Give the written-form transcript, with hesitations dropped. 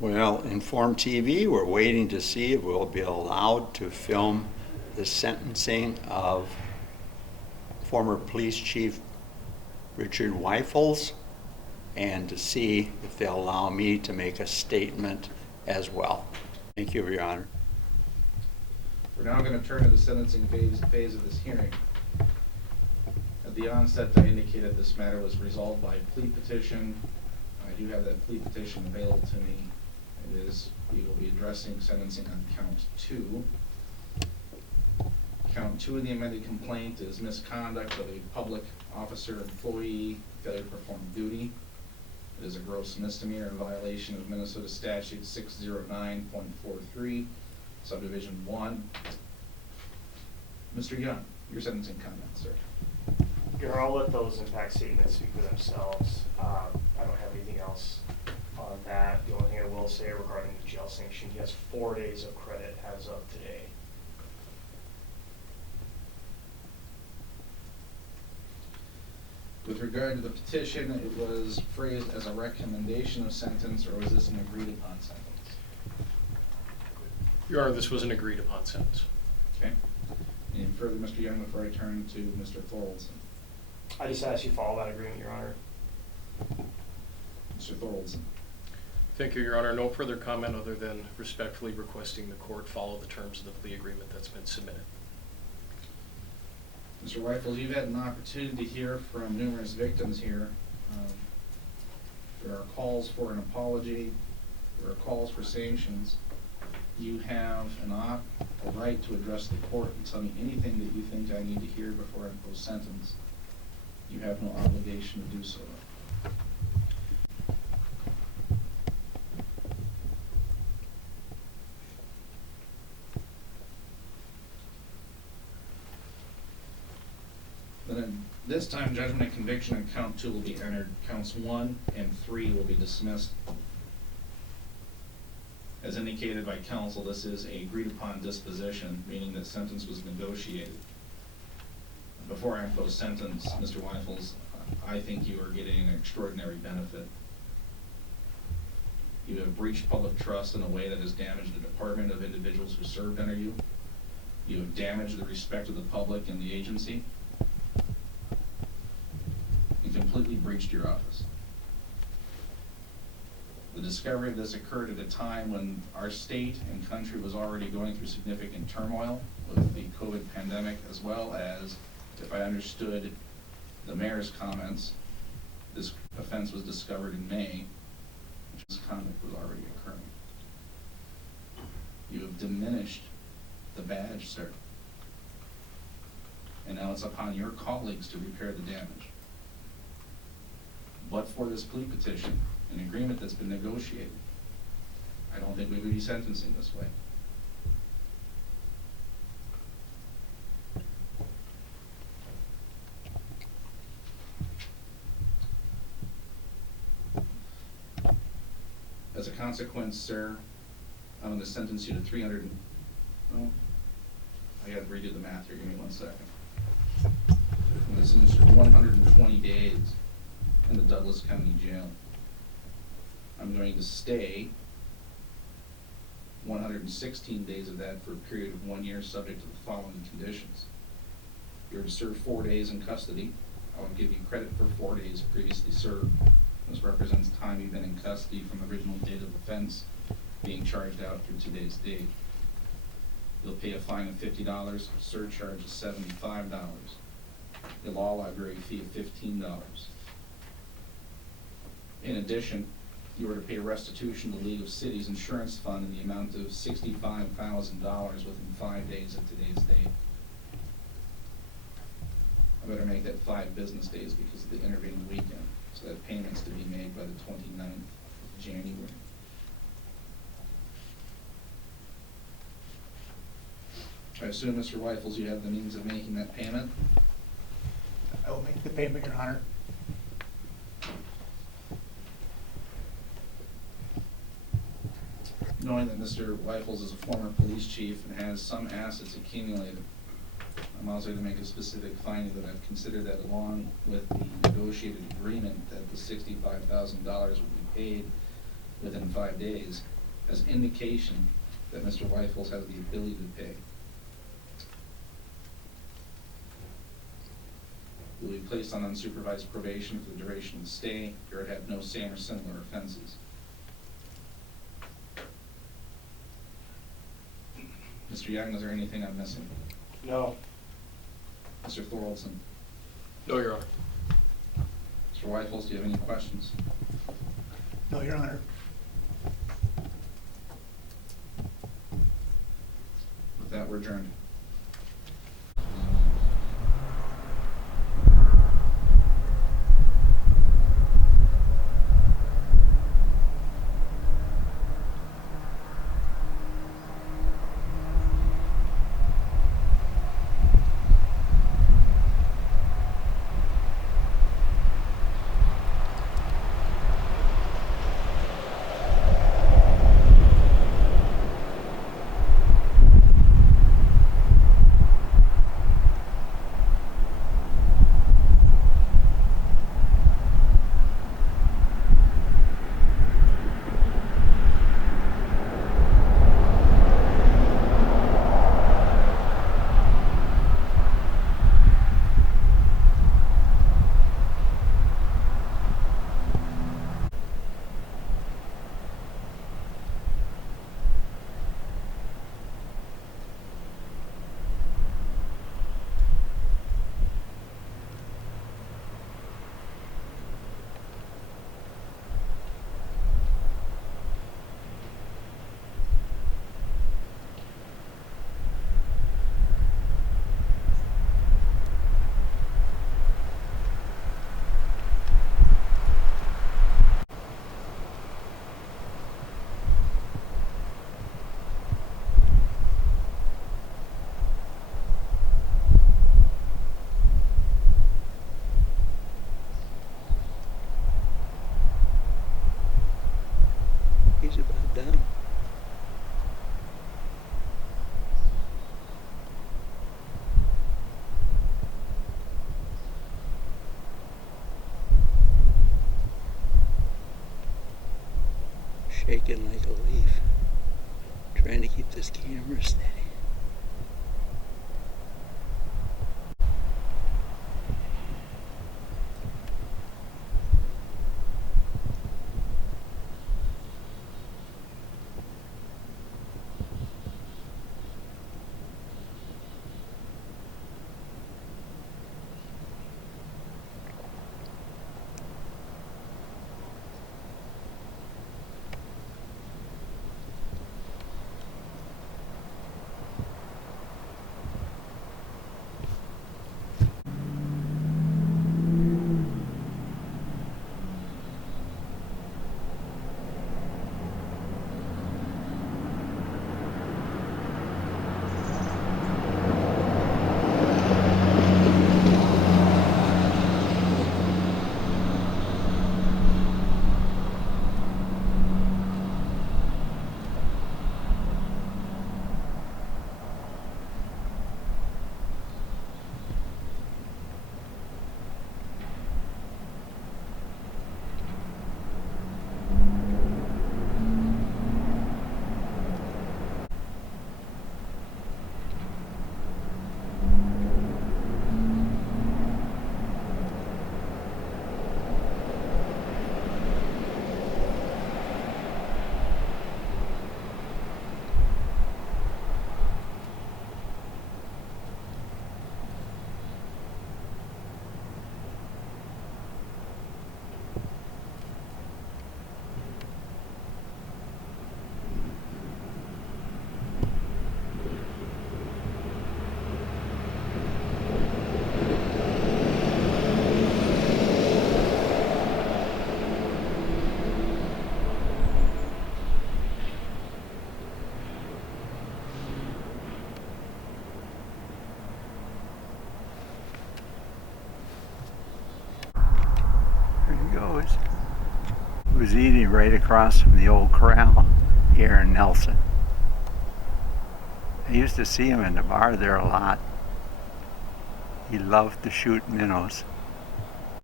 Well, Inform TV, we're waiting to see if we'll be allowed to film the sentencing of former police chief Richard Wyffels, and to see if they'll allow me to make a statement as well. Thank you, Your Honor. We're now going to turn to the sentencing phase of this hearing. At the onset, I indicated this matter was resolved by plea petition. I do have that plea petition available to me. We will be addressing sentencing on count 2. Count 2 of the amended complaint is misconduct of a public officer, employee, failure to perform duty. It is a gross misdemeanor in violation of Minnesota Statute 609.43, subdivision 1. Mr. Young, your sentencing comments, sir. I'll let those impact statements speak for themselves. I don't have anything else on that. The only thing I will say regarding the jail sanction, he has 4 days of credit as of today. With regard to the petition, it was phrased as a recommendation of sentence, or was this an agreed upon sentence? Your Honor, this was an agreed upon sentence. Okay. Any further, Mr. Young, before I turn to Mr. Thoraldson? I just ask you follow that agreement, Your Honor. Mr. Thoraldson. Thank you, Your Honor. No further comment other than respectfully requesting the court follow the terms of the plea agreement that's been submitted. Mr. Wyffels, you've had an opportunity to hear from numerous victims here. There are calls for an apology. There are calls for sanctions. You have a right to address the court and tell me anything that you think I need to hear before I impose sentence. You have no obligation to do so. Then this time, judgment and conviction on count 2 will be entered. Counts 1 and 3 will be dismissed. As indicated by counsel, this is a agreed upon disposition, meaning that sentence was negotiated. Before I impose sentence, Mr. Wyffels, I think you are getting an extraordinary benefit. You have breached public trust in a way that has damaged the department of individuals who served under you. You have damaged the respect of the public and the agency. You completely breached your office. The discovery of this occurred at a time when our state and country was already going through significant turmoil with the COVID pandemic, as well as, if I understood the mayor's comments, this offense was discovered in May, which misconduct was already occurring. You have diminished the badge, sir. And now it's upon your colleagues to repair the damage. But for this plea petition, an agreement that's been negotiated, I don't think we would be sentencing this way. As a consequence, sir, I'm going to sentence you to 300 and, oh, I got to redo the math here, give me 1 second. I'm going to sentence you to 120 days in the Douglas County Jail. I'm going to stay 116 days of that for a period of 1 year, subject to the following conditions. You're to serve 4 days in custody. I will give you credit for 4 days previously served. This represents time you've been in custody from the original date of offense being charged out through today's date. You'll pay a fine of $50, surcharge of $75, a law library fee of $15. In addition, you are to pay restitution to the League of Cities Insurance Fund in the amount of $65,000 within 5 days of today's date. I better make that 5 business days because of the intervening weekend, so that payment's to be made by the 29th of January. I assume, Mr. Wyffels, you have the means of making that payment? I will make the payment, Your Honor. Knowing that Mr. Wyffels is a former police chief and has some assets accumulated, I'm also going to make a specific finding that I've considered that, along with the negotiated agreement, that the $65,000 will be paid within 5 days as indication that Mr. Wyffels has the ability to pay. Will be placed on unsupervised probation for the duration of the stay. Or have no same or similar offenses. Mr. Young, is there anything I'm missing? No. Mr. Thoraldson? No, Your Honor. Mr. Wyffels, do you have any questions? No, Your Honor. With that, we're adjourned. He's about done. Shaking like a leaf, trying to keep this camera steady. Was eating right across from the old corral here in Nelson. I used to see him in the bar there a lot. He loved to shoot minnows.